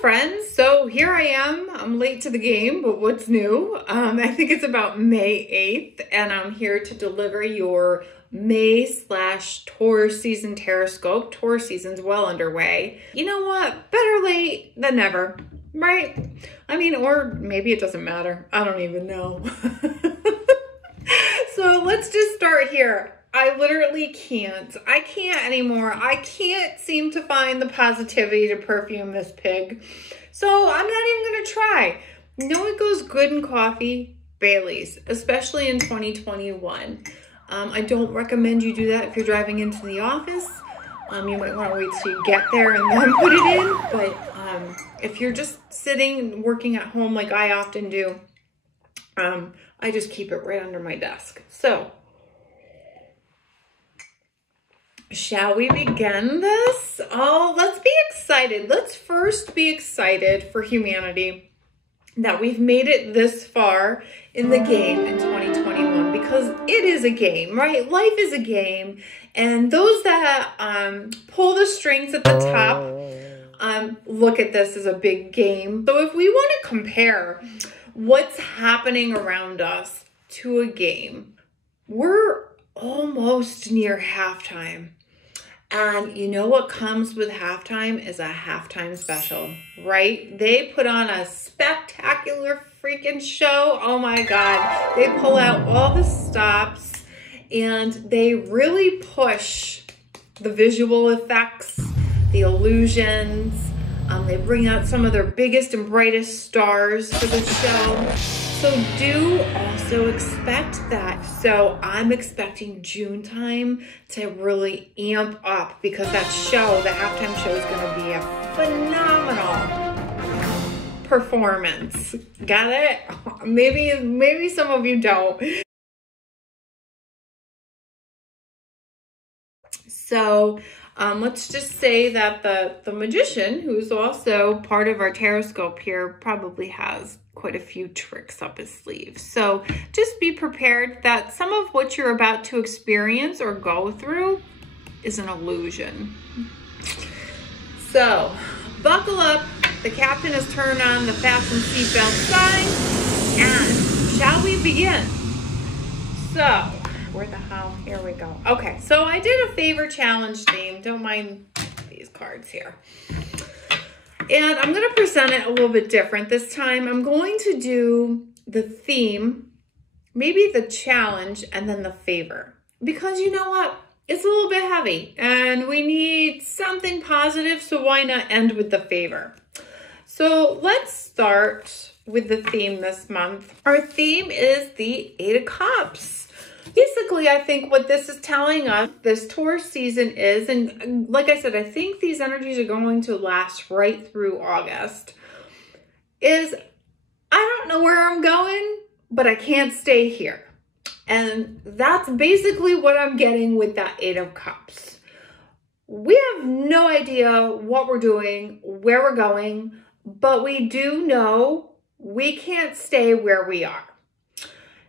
friends. So here I am. I'm late to the game, but what's new? I think it's about May 8th, and I'm here to deliver your May/Taurus season Terrascope. Taurus season's well underway. You know what? Better late than never, right? I mean, or maybe it doesn't matter. I don't even know. So let's just start here. I literally can't. I can't anymore. I can't seem to find the positivity to perfume this pig. So I'm not even going to try. You know what goes good in coffee? Bailey's, especially in 2021. I don't recommend you do that if you're driving into the office. You might want to wait till you get there and then put it in. But if you're just sitting and working at home like I often do, I just keep it right under my desk. So, shall we begin this? Oh, let's be excited. Let's first be excited for humanity that we've made it this far in the game in 2021, because it is a game, right? Life is a game, and those that pull the strings at the top look at this as a big game. So if we want to compare what's happening around us to a game, we're almost near halftime. And you know what comes with halftime is a halftime special, right? They put on a spectacular freaking show. Oh my God. They pull out all the stops and they really push the visual effects, the illusions. They bring out some of their biggest and brightest stars for the show. So do also expect that. So I'm expecting June time to really amp up, because that show, the halftime show, is going to be a phenomenal performance. Got it? Maybe some of you don't. So let's just say that the magician, who's also part of our Terrascope here, probably has quite a few tricks up his sleeve. So just be prepared that some of what you're about to experience or go through is an illusion. So buckle up. The captain has turned on the fasten seatbelt sign, and shall we begin? So where the hell? Here we go. Okay, so I did a favor challenge theme. Don't mind these cards here. And I'm going to present it a little bit different this time. I'm going to do the theme, maybe the challenge, and then the favor. Because you know what? It's a little bit heavy and we need something positive, so why not end with the favor? So let's start with the theme this month. Our theme is the Eight of Cups. Basically, I think what this is telling us, this Taurus season is, and like I said, I think these energies are going to last right through August, is I don't know where I'm going, but I can't stay here. And that's basically what I'm getting with that Eight of Cups. We have no idea what we're doing, where we're going, but we do know we can't stay where we are.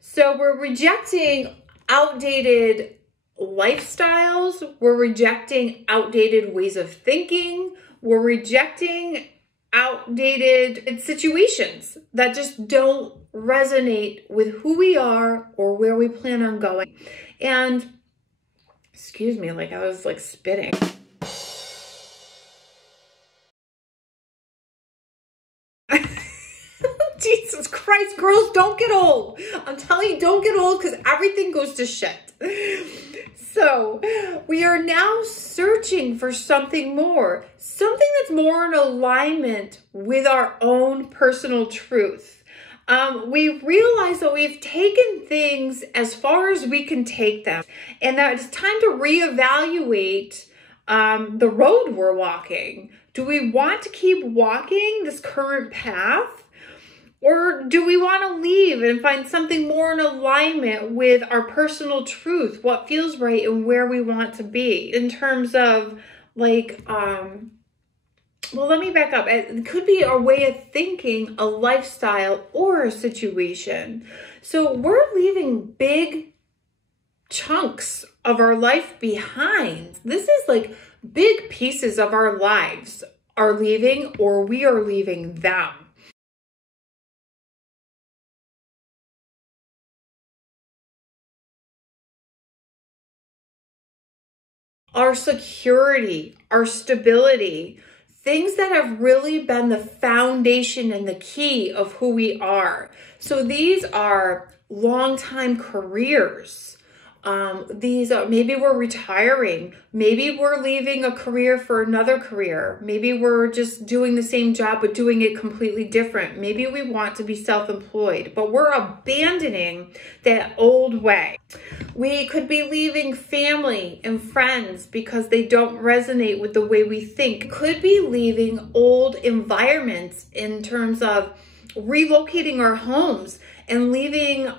So we're rejecting outdated lifestyles. We're rejecting outdated ways of thinking. We're rejecting outdated situations that just don't resonate with who we are or where we plan on going. And excuse me, like I was like spitting. Jesus Christ, girls, don't get old. I'm telling you, don't get old, because everything goes to shit. So we are now searching for something more, something that's more in alignment with our own personal truth. We realize that we've taken things as far as we can take them, and that it's time to reevaluate the road we're walking. Do we want to keep walking this current path? Or do we want to leave and find something more in alignment with our personal truth, what feels right and where we want to be in terms of like, well, let me back up. It could be a way of thinking, a lifestyle, or a situation. So we're leaving big chunks of our life behind. This is like big pieces of our lives are leaving or we are leaving them. Our security, our stability, things that have really been the foundation and the key of who we are. So these are long-time careers. These are, maybe we're retiring. Maybe we're leaving a career for another career. Maybe we're just doing the same job, but doing it completely different. Maybe we want to be self-employed, but we're abandoning that old way. We could be leaving family and friends because they don't resonate with the way we think. Could be leaving old environments in terms of relocating our homes and leaving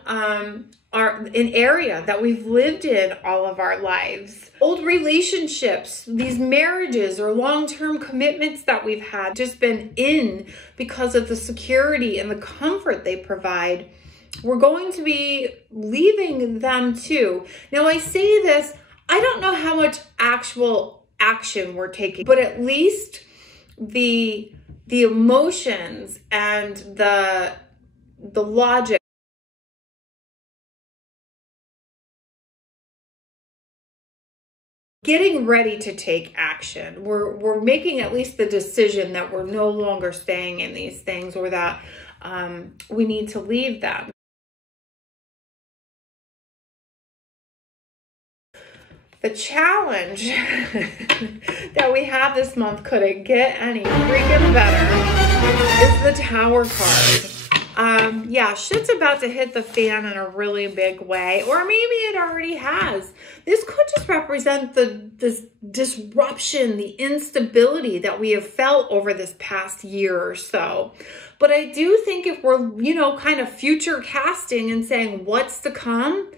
an area that we've lived in all of our lives. Old relationships, these marriages or long-term commitments that we've had just been in because of the security and the comfort they provide. We're going to be leaving them too. Now I say this, I don't know how much actual action we're taking, but at least the emotions and the logic, getting ready to take action. We're making at least the decision that we're no longer staying in these things, or that we need to leave them. The challenge that we have this month, could it get any freaking better, is the Tower card. Yeah, shit's about to hit the fan in a really big way, or maybe it already has. This could just represent this disruption, the instability that we have felt over this past year or so. But I do think if we're, you know, kind of future casting and saying what's to come,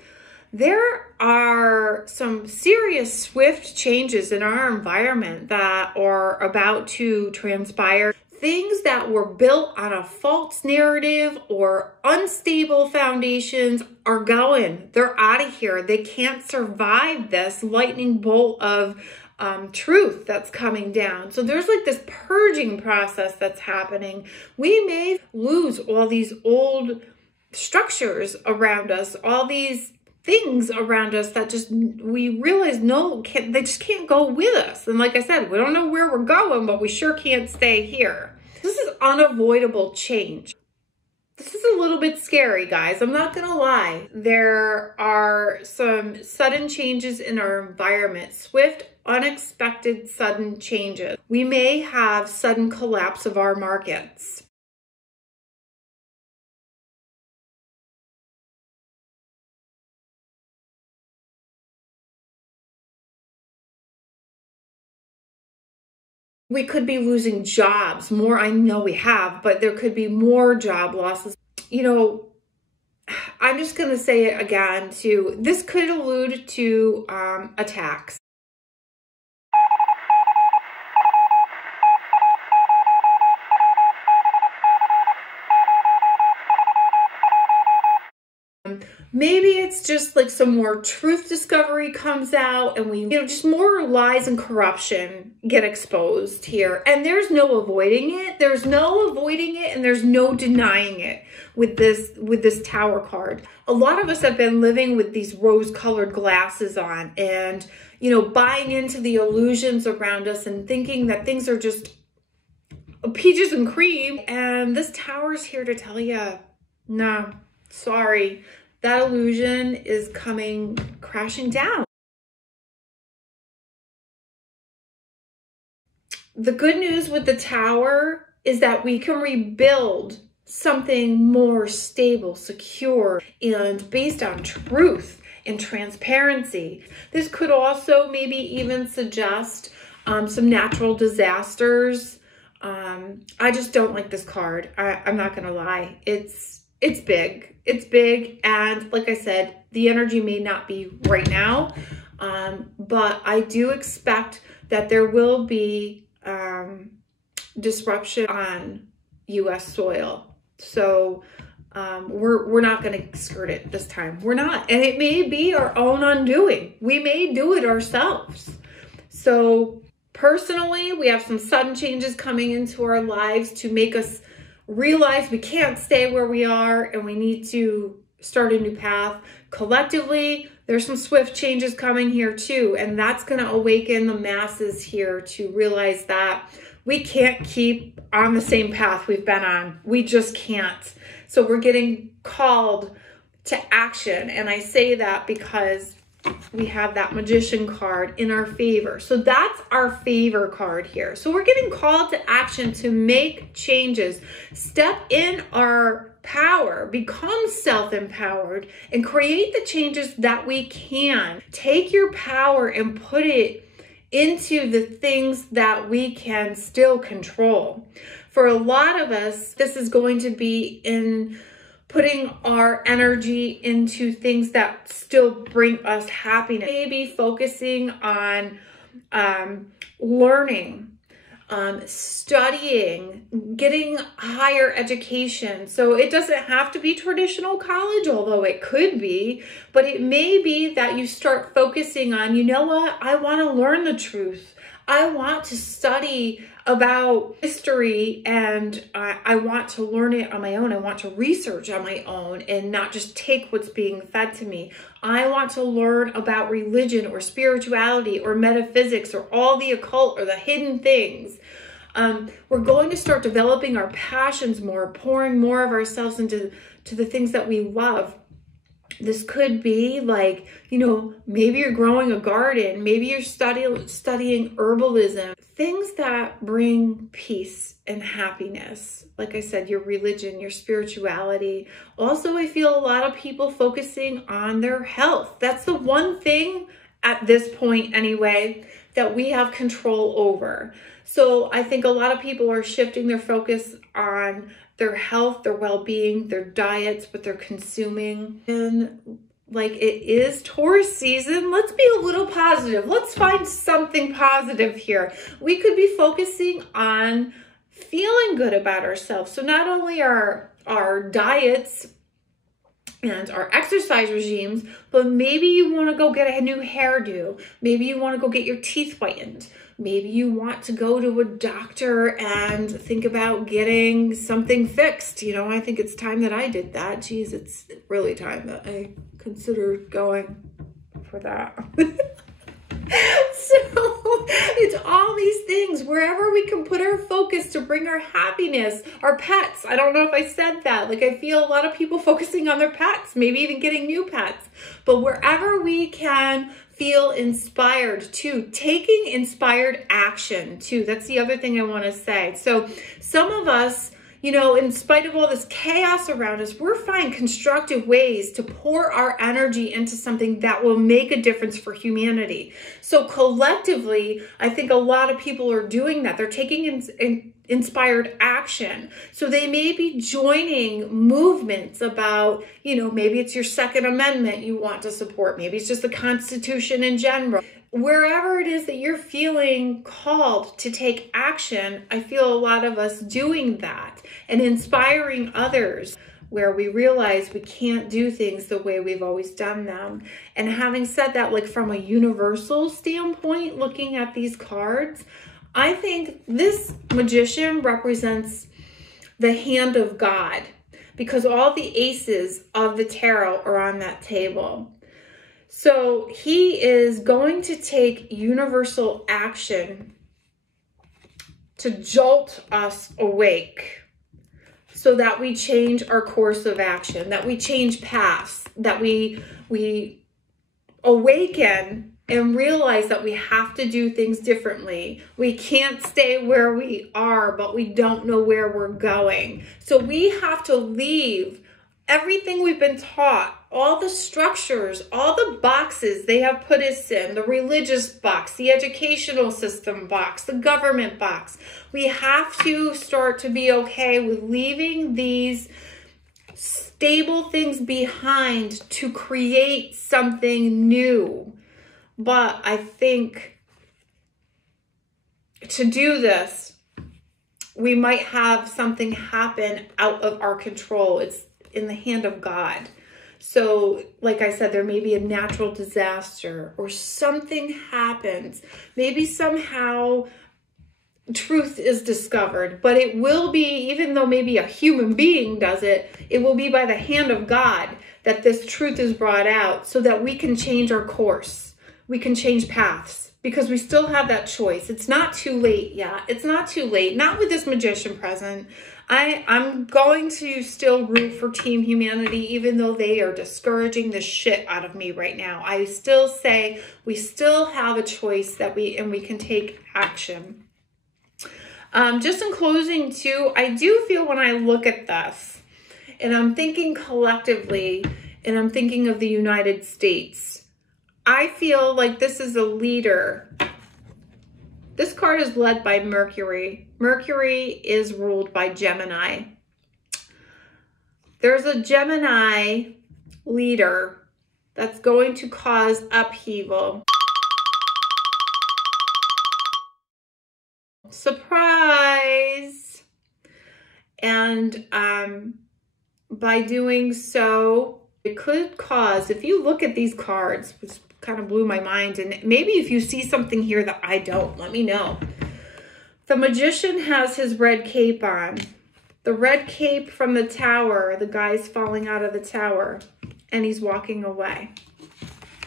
there are some serious swift changes in our environment that are about to transpire. Things that were built on a false narrative or unstable foundations are going. They're out of here. They can't survive this lightning bolt of truth that's coming down. So there's like this purging process that's happening. We may lose all these old structures around us, all these things around us that just we realize they just can't go with us. And like I said, we don't know where we're going, but we sure can't stay here. This is unavoidable change. This is a little bit scary, guys. I'm not gonna lie. There are some sudden changes in our environment, swift, unexpected, sudden changes. We may have sudden collapse of our markets. We could be losing jobs more. I know we have, but there could be more job losses. You know, I'm just going to say it again too. This could allude to attacks. Maybe it's just like some more truth discovery comes out and we, just more lies and corruption get exposed here. And there's no avoiding it. There's no avoiding it and there's no denying it with this Tower card. A lot of us have been living with these rose-colored glasses on and, buying into the illusions around us and thinking that things are just peaches and cream. And this Tower's here to tell you, no, sorry. That illusion is coming crashing down. The good news with the Tower is that we can rebuild something more stable, secure, and based on truth and transparency. This could also maybe even suggest some natural disasters. I just don't like this card. I'm not gonna lie. It's big. It's big, and like I said, the energy may not be right now, but I do expect that there will be disruption on U.S. soil. So we're not going to skirt it this time. We're not, and it may be our own undoing. We may do it ourselves. So Personally, we have some sudden changes coming into our lives to make us realize we can't stay where we are and we need to start a new path. Collectively, there's some swift changes coming here too, and that's going to awaken the masses here to realize that we can't keep on the same path we've been on. We just can't. So we're getting called to action, and I say that because we have that magician card in our favor. So that's our favor card here. So we're getting called to action to make changes, step in our power, become self-empowered, and create the changes that we can. Take your power and put it into the things that we can still control. For a lot of us, this is going to be in putting our energy into things that still bring us happiness. Maybe focusing on learning, studying, getting higher education. So it doesn't have to be traditional college, although it could be, but it may be that you start focusing on, you know what, I want to learn the truth. I want to study about history, and I want to learn it on my own. I want to research on my own and not just take what's being fed to me. I want to learn about religion or spirituality or metaphysics or all the occult or the hidden things. We're going to start developing our passions more, pouring more of ourselves into the things that we love. This could be like, you know, maybe you're growing a garden, maybe you're studying herbalism, things that bring peace and happiness. Like I said, your religion, your spirituality. Also, I feel a lot of people focusing on their health. That's the one thing at this point anyway that we have control over. So I think a lot of people are shifting their focus on their health, their well-being, their diets, what they're consuming. And like it is Taurus season, let's be a little positive. Let's find something positive here. We could be focusing on feeling good about ourselves. So not only our diets and our exercise regimes, but maybe you want to go get a new hairdo. Maybe you want to go get your teeth whitened. Maybe you want to go to a doctor and think about getting something fixed. You know, I think it's time that I did that. Geez, it's really time that I considered going for that. So it's all these things, wherever we can put our focus to bring our happiness, our pets. I don't know if I said that. Like I feel a lot of people focusing on their pets, maybe even getting new pets. But wherever we can feel inspired too, taking inspired action too. That's the other thing I want to say. So some of us, you know, in spite of all this chaos around us, we're finding constructive ways to pour our energy into something that will make a difference for humanity. So collectively, I think a lot of people are doing that. They're taking inspired action. So they may be joining movements about, you know, maybe it's your Second Amendment you want to support. Maybe it's just the Constitution in general. Wherever it is that you're feeling called to take action, I feel a lot of us doing that and inspiring others where we realize we can't do things the way we've always done them. And having said that, like from a universal standpoint, looking at these cards, I think this magician represents the hand of God because all the aces of the tarot are on that table. So he is going to take universal action to jolt us awake so that we change our course of action, that we change paths, that we awaken and realize that we have to do things differently. We can't stay where we are, but we don't know where we're going. So we have to leave everything we've been taught, all the structures, all the boxes they have put us in, the religious box, the educational system box, the government box. We have to start to be okay with leaving these stable things behind to create something new. But I think to do this, we might have something happen out of our control. It's in the hand of God. So like I said, there may be a natural disaster or something happens. Maybe somehow truth is discovered, but it will be, even though maybe a human being does it, it will be by the hand of God that this truth is brought out so that we can change our course. We can change paths because we still have that choice. It's not too late yet. It's not too late. Not with this magician present. I'm going to still root for Team Humanity, even though they are discouraging the shit out of me right now. I still say we still have a choice that we can take action. Just in closing too, I do feel when I look at this and I'm thinking collectively and I'm thinking of the United States, I feel like this is a leader. This card is led by Mercury. Mercury is ruled by Gemini. There's a Gemini leader that's going to cause upheaval. Surprise! And by doing so, it could cause, if you look at these cards, which kind of blew my mind, and maybe if you see something here that I don't, let me know. The magician has his red cape on. The red cape from the tower, the guy's falling out of the tower, and he's walking away.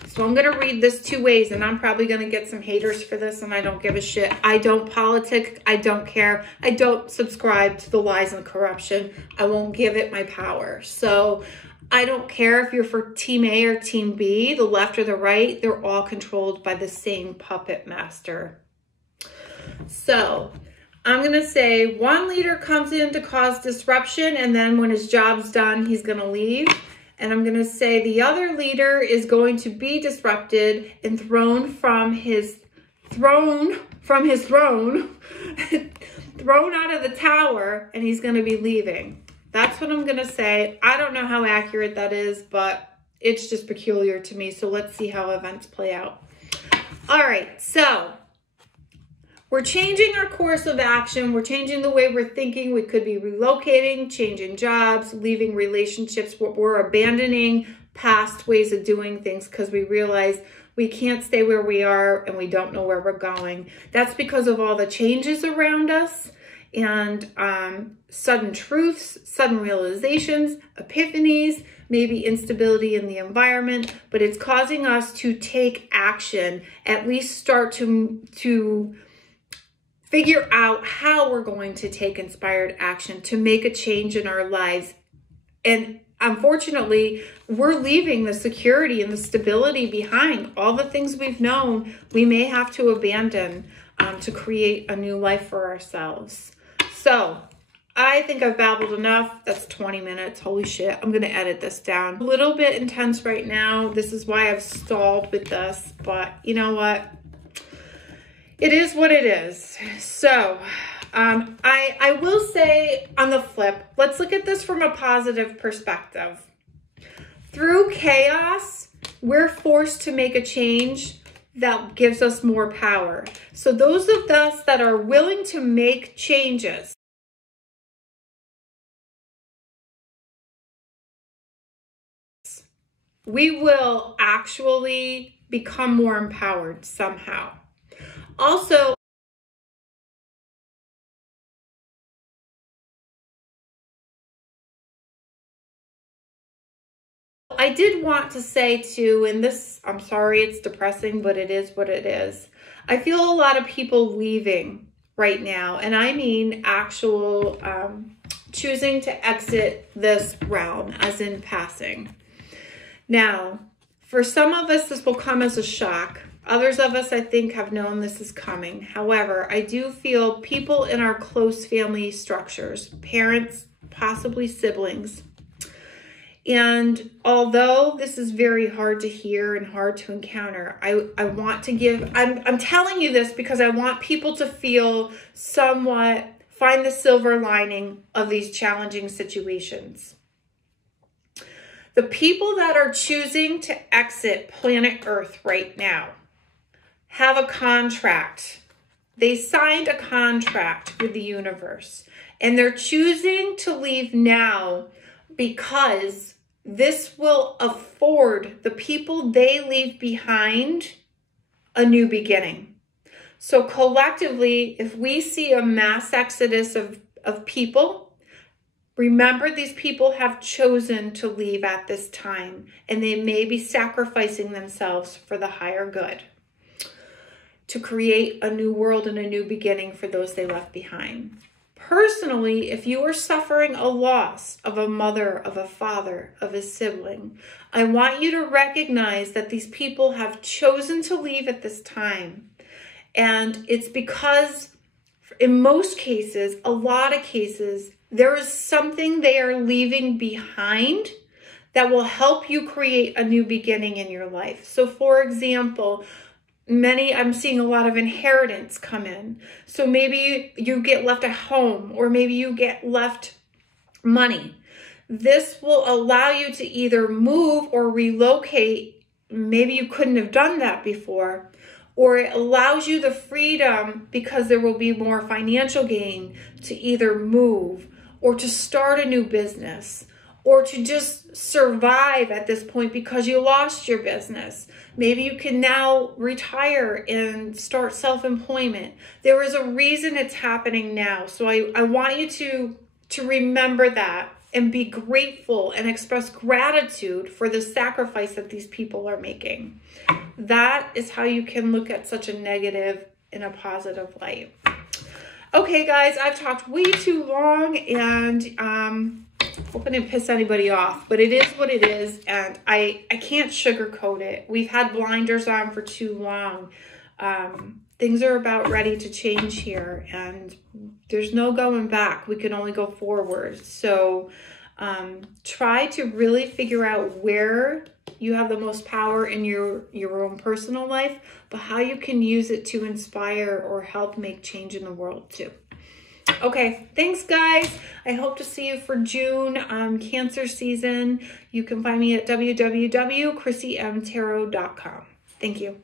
So I'm going to read this two ways, and I'm probably going to get some haters for this, and I don't give a shit. I don't politic. I don't care. I don't subscribe to the lies and corruption. I won't give it my power. So I don't care if you're for Team A or Team B, the left or the right. They're all controlled by the same puppet master. So I'm going to say one leader comes in to cause disruption, and then when his job's done, he's going to leave. And I'm going to say the other leader is going to be disrupted and thrown from his throne, thrown out of the tower, and he's going to be leaving. That's what I'm going to say. I don't know how accurate that is, but it's just peculiar to me. So let's see how events play out. All right, so we're changing our course of action. We're changing the way we're thinking. We could be relocating, changing jobs, leaving relationships. We're abandoning past ways of doing things because we realize we can't stay where we are and we don't know where we're going. That's because of all the changes around us and sudden truths, sudden realizations, epiphanies, maybe instability in the environment, but it's causing us to take action, at least start to figure out how we're going to take inspired action to make a change in our lives. And unfortunately, we're leaving the security and the stability behind. All the things we've known, we may have to abandon to create a new life for ourselves. So I think I've babbled enough. That's 20 minutes. Holy shit. I'm going to edit this down. A little bit intense right now. This is why I've stalled with this, but you know what? It is what it is. So I will say on the flip, let's look at this from a positive perspective. Through chaos, we're forced to make a change that gives us more power. So those of us that are willing to make changes, we will actually become more empowered somehow. Also, I did want to say too, and this, I'm sorry, it's depressing, but it is what it is. I feel a lot of people leaving right now, and I mean actual choosing to exit this realm, as in passing. Now, for some of us, this will come as a shock. Others of us, I think, have known this is coming. However, I do feel people in our close family structures, parents, possibly siblings. And although this is very hard to hear and hard to encounter, I want to give, I'm telling you this because I want people to feel somewhat, find the silver lining of these challenging situations. The people that are choosing to exit planet Earth right now have a contract. They signed a contract with the universe, and they're choosing to leave now because this will afford the people they leave behind a new beginning. So collectively, if we see a mass exodus of people, remember these people have chosen to leave at this time, and they may be sacrificing themselves for the higher good to create a new world and a new beginning for those they left behind. Personally, if you are suffering a loss of a mother, of a father, of a sibling, I want you to recognize that these people have chosen to leave at this time. And it's because in most cases, a lot of cases, there is something they are leaving behind that will help you create a new beginning in your life. So for example, I'm seeing a lot of inheritance come in. So maybe you get left a home, or maybe you get left money. This will allow you to either move or relocate. Maybe you couldn't have done that before, or it allows you the freedom because there will be more financial gain to either move or to start a new business, or to just survive at this point because you lost your business. Maybe you can now retire and start self-employment. There is a reason it's happening now. So I want you to remember that and be grateful and express gratitude for the sacrifice that these people are making. That is how you can look at such a negative in a positive light. Okay, guys, I've talked way too long, and hope I didn't piss anybody off, but it is what it is, and I can't sugarcoat it. We've had blinders on for too long. Things are about ready to change here, and there's no going back. We can only go forward. So try to really figure out where you have the most power in your own personal life, but how you can use it to inspire or help make change in the world too. Okay, thanks guys. I hope to see you for June, Cancer season. You can find me at www.chrissymtarot.com. Thank you.